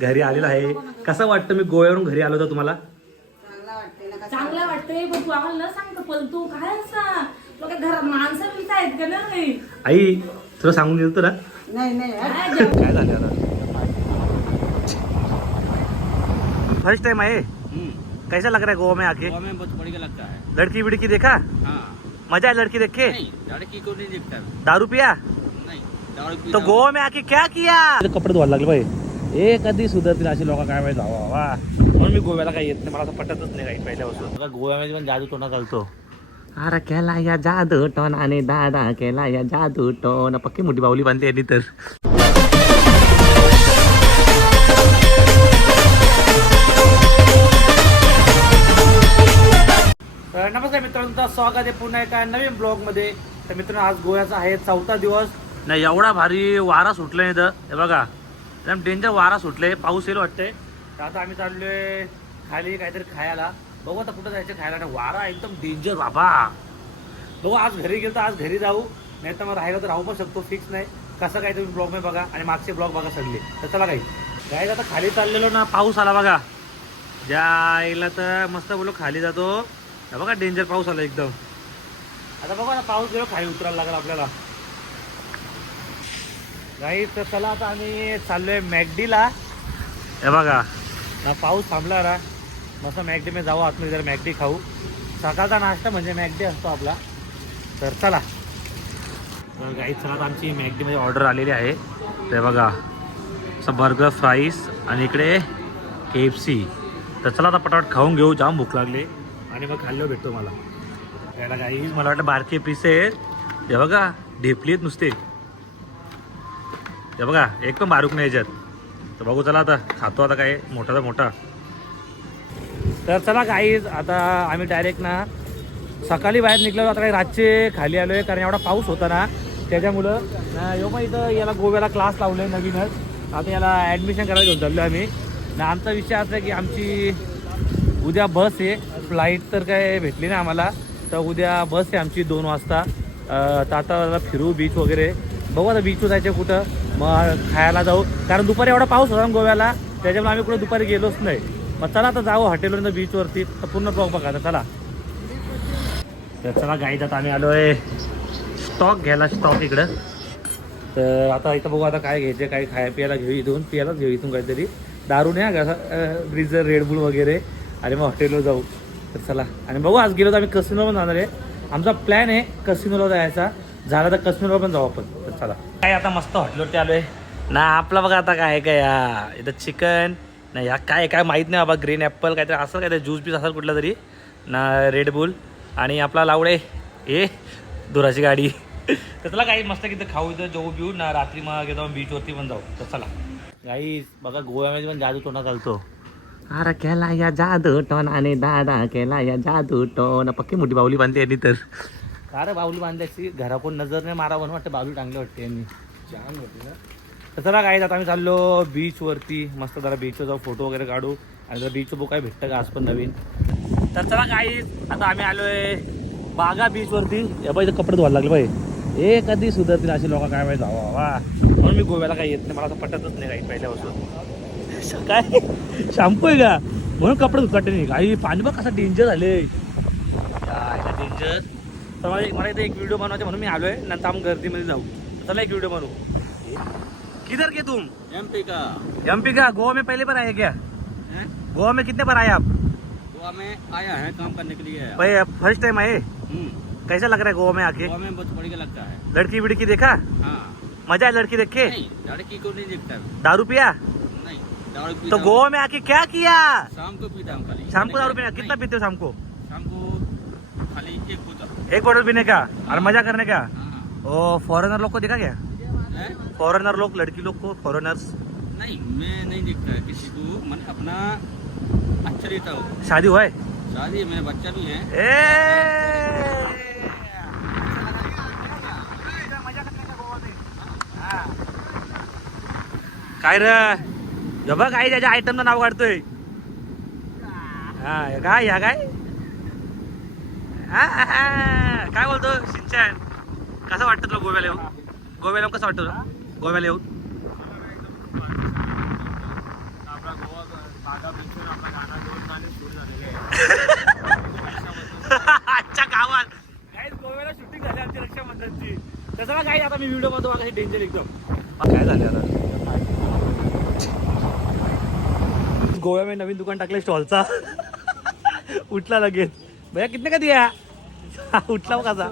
घरी आलेलो आहे. कसं वाटतं मी गोव्यावरून घरी आलो होतो तुम्हाला? चांगलं वाटतंय पण तू आम्हाला न सांगतो पण तू काय असा? तुला घरात माणसं बिलसं आहेत का नाही? आई तुला सांगून गेलो ना? नहीं नहीं. काय झालं? आता? फर्स्ट टाइम आहे? कैसा लग रहा है गोवा में आके? गोवा में बहुत बढ़िया लगता है। लड़की विड़की देखा? हाँ। मजा है लड़की देख के? नहीं लड़की को नहीं दिखता दारू पिया? नहीं दारू पी तो गोवा में आके क्या किया? कपडे धुवायला लागले पाहिजे ए कधी सुधारतील अशी लोक काय माहिती वा वा. म्हणून मी गोव्याला काही येत नाही मला असं पटतच नाही काही पहिल्यापासून. गोव्यामध्ये पण जादू टोना घालतो अरे केला या जादू टोन आणि दादा केला या जादू टोन. पक्की मोठी बावली बांधली यांनी तर. तर नमस्कार मित्रांनो तुमचं स्वागत आहे पुन्हा एका नवीन ब्लॉगमध्ये. तर मित्रांनो आज गोव्याचा आहे चौथा दिवस. नाही एवढा भारी वारा सुटलाय इथं. हे बघा. एकदम डेंजर वारा सुटले पाऊस येईल वाटतंय. तर आता आम्ही चाललोय खाली काहीतरी खायला. बघू आता कुठं जायचं खायला. नाही वारा एकदम डेंजर बाबा. बघू आज घरी गेलो तर आज घरी जाऊ. नाही तर मग राहिलं तर राहू पण शकतो फिक्स नाही. कसं काय तुम्ही ब्लॉगमध्ये बघा आणि मागचे ब्लॉग बघा सगळे. तर चला काही. काय आता खाली चाललेलो ना पाऊस आला बघा. ज्या तर मस्त बोलो खाली जातो. बघा डेंजर पाऊस आला एकदम. आता बघा ना पाऊस गेलो खाली उतरायला लागला आपल्याला. नाही तर चला आता आम्ही चाललोय मॅगडीला हे बघा ना पाऊस थांबला रा मस्त मॅगडी मी जाऊ आतमध्ये जरा मॅगडी खाऊ. सकाळचा नाश्ता म्हणजे मॅगडी असतो आपला. तर चला. तर गाई चला आता आमची मॅगडीमध्ये ऑर्डर आलेली आहे. ते बघा असं बर्गर फ्राईस आणि इकडे के एफ सी तर चला आता पटापट खाऊन घेऊ जाम भूक लागली. आणि मग खाल्लं भेटतो मला त्याला काही मला वाटतं बारके पीस आहेत. हे बघा ढेपली आहेत नुसते. हे बघा एक पण बारूक नाही याच्यात. तर बघू चला आता खातो आता काय मोठा तर मोठा. तर चला काहीच आता आम्ही डायरेक्ट ना सकाळी बाहेर निघलो आता काही रातचे खाली आलो आहे कारण एवढा पाऊस होता ना त्याच्यामुळं ना यो मग इथं याला गोव्याला क्लास लावले नवीनच. आता याला ॲडमिशन करायला घेऊन चाललो आम्ही. ना आमचा विषय असा आहे की आमची उद्या बस आहे फ्लाईट तर काय भेटली ना आम्हाला. तर उद्या बस आहे आमची दोन वाजता. तर आता फिरू बीच वगैरे. बघू आता बीचवर जायचं कुठं. मग खायला जाऊ. कारण दुपारी एवढा पाऊस होता ना गोव्याला त्याच्यामुळे आम्ही कुठं दुपारी गेलोच नाही. मग चला आता जाऊ हॉटेलवर बीचवरती तर पूर्ण ब्लॉग बघा आता चला. तर चला गाईत आता आम्ही आलो आहे स्टॉक घ्यायला स्टॉक इकडं. तर आता इथं बघू आता काय घ्यायचं काय खाय प्यायला घेऊ इथून. प्यायलाच घेऊ इथून काहीतरी. दारू नाही हा ब्रिज ब्रिजर रेडबुल वगैरे. आणि मग हॉटेलवर जाऊ. तर चला. आणि बघू आज गेलो तर आम्ही कसिनोला पण जाणार आहे. आमचा प्लॅन आहे कसिनोला जायचा. झाला तर कसिनोला पण जाऊ आपण. चला. काय आता मस्त हॉटेलवरती आलो आहे ना आपला बघा आता काय काय या इथं चिकन नाही या काय काय माहीत नाही बाबा ग्रीन ॲपल काहीतरी असं काहीतरी ज्यूस बीस असेल कुठला तरी. ना रेडबुल आणि आपला लावडे ए दुराची गाडी. तर चला काही मस्त किती खाऊ इथं जाऊ पिऊ. ना रात्री मग येतो बीचवरती पण जाऊ. तर चला. काही बघा गोव्यामध्ये पण जादू टोना चालतो. अरे केला या जादू टोन आणि दादा केला या जादू टोन. पक्की मोठी बाहुली बांधली यांनी तर. अरे बाहुली बांधायची घरा कोण नजर नाही मारा म्हणून वाटतं बाहुली टांगली वाटते यांनी. छान होती ना. तर चला काय आता आम्ही चाललो बीचवरती मस्त जरा बीचवर जाऊ फोटो वगैरे काढू. आणि जरा बीचवर बघू काय भेटतं का आज पण नवीन. तर चला काही आता आम्ही आलोय बागा बीचवरती या बाई कपडे धुवायला लागले बाई ए कधी सुधारतील अशी लोक काय माहिती? वा वा म्हणून मी गोव्याला काही येत नाही. मला असं पटतच नाही काही पहिल्यापासून. काय? शॅम्पू आहे का? म्हणून कपडे धुकाटे नाही काही पाणी बघ कसं डेंजर झाले डेंजर तर मला मला इथे एक व्हिडिओ बनवायचा म्हणून मी आलोय नंतर आम्ही गर्दीमध्ये जाऊ चला एक व्हिडिओ बनवू किधर के तुम एमपी का एमपी का गोवा में पहले बार आए क्या गोवा में कितने बार आए आप गोवा में आया है काम करने के लिए आया। भाई फ़र्स्ट टाइम आए कैसा लग रहा है गोवा में आके गोवा में बहुत बढ़िया लगता है लड़की विड़की देखा हाँ मज़ा है लड़की देख के लड़की को नहीं दिखता दारू पिया नहीं तो गोवा में आके क्या किया शाम को पीता हूँ शाम को दारू पीना कितना पीते हो शाम को शाम को खाली एक बोतल एक बोतल पीने का? और मज़ा करने का? हाँ ओ फॉरेनर लोग को देखा क्या? हैं? फॉरेनर लोग लड़की लोग को फॉरेनर्स नहीं मैं नहीं दिखता है किसी को। मन अपना अच्छा हूँ। शादी हुआ है? शादी है, मेरा बच्चा भी है। ए! काय रे? हे बघ काय त्याच्या आयटमचं नाव काढतोय. हा हे काय ह्या काय? हा, हा, हा. काय बोलतो सिंचन कसं वाटतं तुला गोव्याला येऊन? गोव्याला येऊन कसं वाटतं तुला? गोव्याला येऊन? आजच्या गावात. काही गोव्याला शूटिंग झाली आमची रक्षाबंधनची. त्याचा काय आता मी व्हिडिओमध्ये बघा डेंजर एकदम. काय झाले आता? गोव्यामध्ये नवीन दुकान टाकले स्टॉलचा उठला लगेच. भैया कितने का दिया? उठला कसा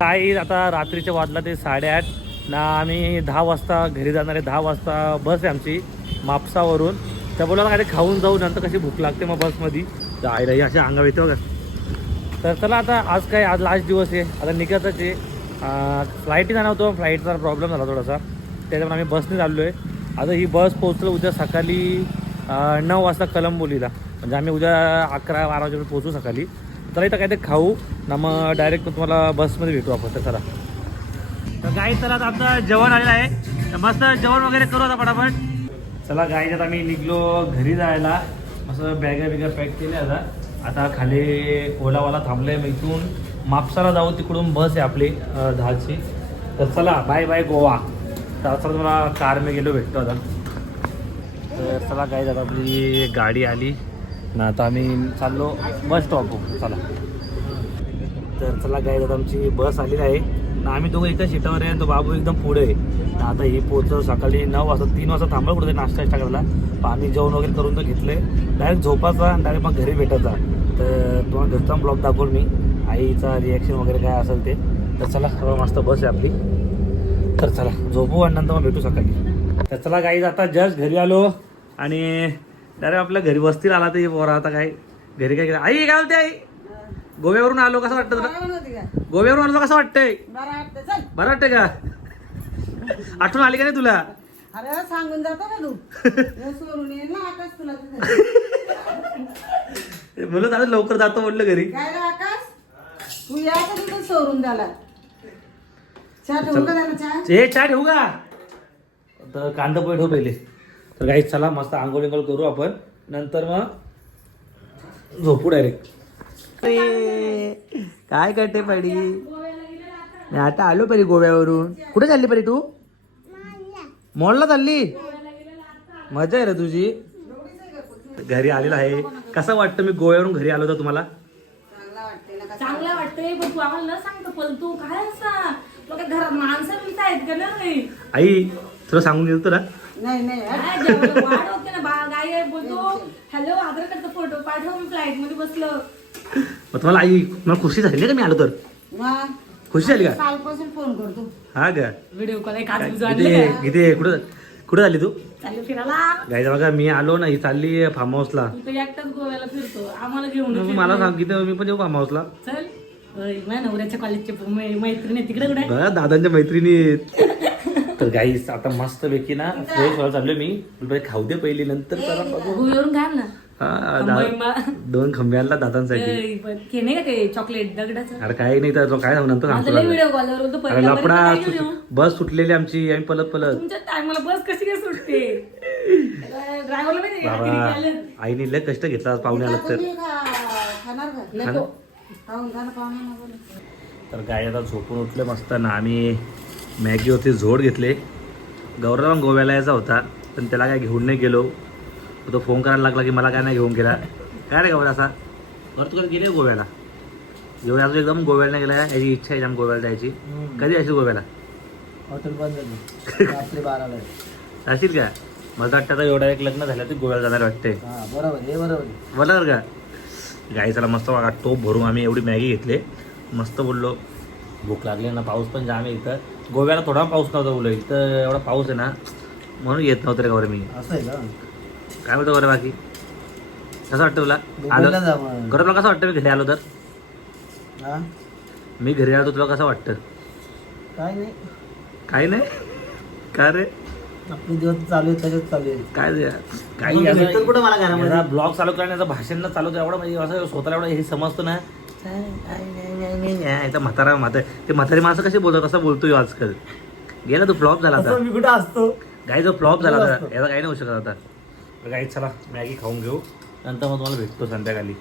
काही आता रात्रीच्या वाजला ते साडेआठ. ना आम्ही दहा वाजता घरी जाणार आहे. दहा वाजता बस आहे आमची मापसावरून. त्या बोला काय खाऊन जाऊ नंतर कशी भूक लागते मग बसमध्ये. जायला ही अशा अंगावर येते बघा. तर चला आता आज काय आज लास्ट दिवस आहे. आता निघतच आहे. फ्लाईटही जाणार होतो फ्लाईटचा प्रॉब्लेम झाला थोडासा. त्याच्यामुळे आम्ही बसने चाललो आहे आता ही बस पोहोचलो उद्या सकाळी नऊ वाजता कलंबोलीला. म्हणजे आम्ही उद्या अकरा बारा वाजेपर्यंत पोहोचू सकाळी. तर इथं काहीतरी खाऊ. ना मग डायरेक्ट तुम्हाला बसमध्ये भेटू आपण. तर चला. तर गाई तर आता जेवण आलेलं आहे. तर मस्त जेवण वगैरे करू आता पटापट. चला गाईच्यात आम्ही निघलो घरी जायला. असं बॅगा बिगा पॅक केल्या आता. आता खाली ओलावाला थांबले मग इथून. मापसाला जाऊ तिकडून बस आहे आपली दहाची तर चला बाय बाय गोवा. तर सर तुम्हाला कार मी गेलो भेटतो आता. तर चला काय आता आपली गाडी आली. ना आता आम्ही चाललो बस स्टॉप चला. तर चला काय आता आमची बस आलेली आहे. ना आम्ही दोघं एका सीटावर आहे तो बाबू एकदम पुढे आहे. आता ही पोचव सकाळी नऊ वाजता तीन वाजता थांबलं कुठे नाश्ता टाकायला पाणी जेवण वगैरे करून तर घेतले डायरेक्ट झोपायचा आणि डायरेक्ट मग घरी भेटायचा. तर तुम्हाला घरचा ब्लॉग दाखवून मी. आईचा रिॲक्शन वगैरे काय असेल ते. तर चला मस्त बस आहे आपली. तर चला झोपू आणि नंतर मग भेटू सकाळी. तर चला गाईज आता जस्ट घरी आलो आणि डायरेक्ट आपल्या घरी वस्तील आला ते पोरा आता काय घरी काय आई काय बोलते आई? गोव्यावरून आलो कसं वाटतं तुला? गोव्यावरून आलो कसं वाटतंय? बरं वाटतंय का? आठवण आली का नाही तुला? अरे सांगून जातो का तू? सोडून ये ना आकाश तुला तिथे. म्हणून आता लवकर जातो म्हटलं घरी. आकाश? तू या सोडून द्याला चहा ठेवू का त्याला चहा? हे चहा ठेवू का? तर कांदा पोहे ठेवू पहिले. तर काही चला मस्त आंघोळ बिंघोळ करू आपण. नंतर मग झोपू डायरेक्ट काय करते पडी? मी आता आलो परी गोव्यावरून. कुठे चालली परी तू? मॉलला चालली? मजा आहे रे तुझी. घरी आलेला आहे. कसं वाटतं मी गोव्यावरून घरी आलो होतो तुम्हाला? चांगला वाटते ना चांगलं वाटतंय? पण तू आम्हाला न सांगतो पलतू. काय असा लोक घरात माणसं मिळत आहेत का नाही आई तुला सांगून गेलो तुला नाही नाही. काय जेवायला वाढ होते ना बा गाय आहे, बोलतो हॅलो आधार कार्डचा फोटो पाठव मी फ्लाईटमध्ये बसलो. मग तुम्हाला आई मला खुशी झाली का मी आलो तर? मग? खुशी झाली का? कालपासून फोन करतो. हा का? व्हिडिओ कॉल एक किती कुठं कुठं झाली तू? चालू फिरायला. गायचा बघा मी आलो ना ही चालली फार्म हाऊसला तू तर एकटाच गोव्याला फिरतो. आम्हाला घेऊन. मला सांगितलं मी पण येऊ फार्म हाऊसला चल. नवऱ्याच्या कॉलेजचे मैत्रिणी तिकडे कुठे? बघा दादांच्या मैत्रिणी तर गाई आता मस्त पैकी ना फ्रेश व्हायला चाललोय मी. तुला खाऊ दे पहिली नंतर जरा बघू. ना. हा. दा- दोन खंबे आणला दादांसाठी. ओय, पण ते नाही का ते चॉकलेट दगडाचं? अरे काही नाही तर काय सांगू नंतर सांगतो. व्हिडिओ कॉलवर अरे पहिला लपडा काय सुट-? बस सुटलेली आमची आम्ही पलत पलत. तुमच्या टायमाला बस कशी काय सुटते? ड्रायव्हरला बाबा? आईने लय कष्ट घेतला आज पाहुणे आलात तर. तुम्ही खा- खाणार का? नको. तर काय आता झोपून उठले मस्त ना आम्ही मॅगीवरती झोड घेतले. गौरव पण गोव्याला यायचा होता पण त्याला काय घेऊन नाही गेलो. तो फोन करायला लागला की मला काय नाही घेऊन गेला. काय रे गौरव असा? बरं तू कधी गेले गोव्याला? एवढं अजून एकदम गोव्याला नाही गेला याची इच्छा आहे जाम गोव्याला जायची. कधी जायची गोव्याला? हॉटेल बंद झाली. रात्री बाराला जाशील का? मला वाटतं आता एवढा एक लग्न झालं ते गोव्याला जाणार वाटते हा बरोबर हे बरोबर. बरोबर का? गाईचाला मस्त बघा टोप भरून आम्ही एवढी मॅगी घेतली. मस्त बोललो भूक लागली ना पाऊस पण जाम आहे इथं. गोव्याला थोडा पाऊस नव्हता बोललो इथं एवढा पाऊस आहे ना म्हणून येत नव्हतं रे गौरव मी असं आहे का? काय बोलतो बरं बाकी? कसं वाटतं तुला? आलो मग. गौरवला कसं वाटतं मी घरी आलो तर? मी घरी आलो तुला कसं वाटतं? काय नाही. काय नाही? काय रे? आपले दिवस चालू आहे त्याच्यात चालू आहे काय? मग काही भेटतं कुठं मला घरामध्ये? ब्लॉग चालू करण्याचं भाषण न चालू एवढं म्हणजे असं स्वतःला एवढं हे समजतं ना. इथं म्हातारा म्हातार ते म्हातारी माणसं कशी बोलतात तसं बोलतोय आजकाल? गेला तो फ्लॉप झाला आता. असं मी कुठं असतो? गाई जो फ्लॉप झाला आता असतो? याचा काही नाही होऊ शकत आता. तर गाई चला मॅगी खाऊन घेऊ. नंतर मग तुम्हाला भेटतो संध्याकाळी.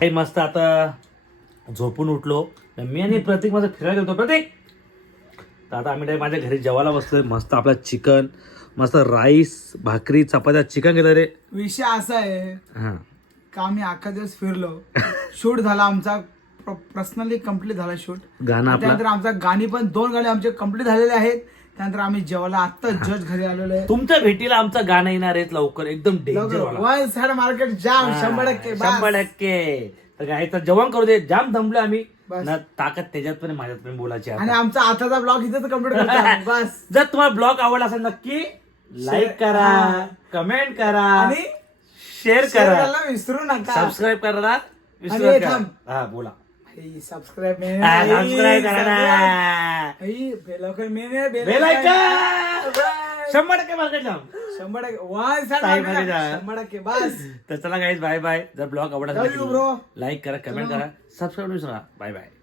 काही मस्त आता झोपून उठलो. मी आणि प्रतीक माझं फिरायला गेलो प्रतीक! तर आता आम्ही माझ्या घरी जेवायला बसलोय. मस्त आपला चिकन मस्त राईस भाकरी चपात्या चिकन घेतो रे. विषय असा आहे हा. का आम्ही अख्खा दिवस फिरलो शूट झाला आमचा पर्सनली कंप्लीट झाला शूट. गाणं आपला. त्यानंतर आमचा गाणी पण दोन गाणी आमचे कंप्लीट झालेले आहेत. त्यानंतर आम्ही जेवायला आत्ता जज घरी आलेलो आहे. तुमच्या भेटीला आमचं गाणं येणार आहे लवकर. एकदम डेंजर वाला. वन साइड मार्केट जाम शंभर टक्के बस. शंभर टक्के. तर काय तर जेवण करू दे. जाम दमलो आम्ही. बस. ना ताकद त्याच्यात पण आहे, माझ्यात पण बोलायची आणि. आमचा आताचा ब्लॉग इथेच कंप्लीट करतो बस जर तुम्हाला ब्लॉग आवडला असेल नक्की लाईक करा हा. कमेंट करा आणि शेअर करा करायला विसरू नका सबस्क्राईब करा विसरू आणि नका. थांब. हा बोला सबस्क्राईब सबस्क्राईब करा ना. लवकर मेने Bell icon. शंभर टक्के शंभर टक्के वन जा. शंभर बस तर चला गाईज बाय बाय जर ब्लॉग आवडला Love you, bro. लाईक करा कमेंट करा サブスクライブの人がバイバイ。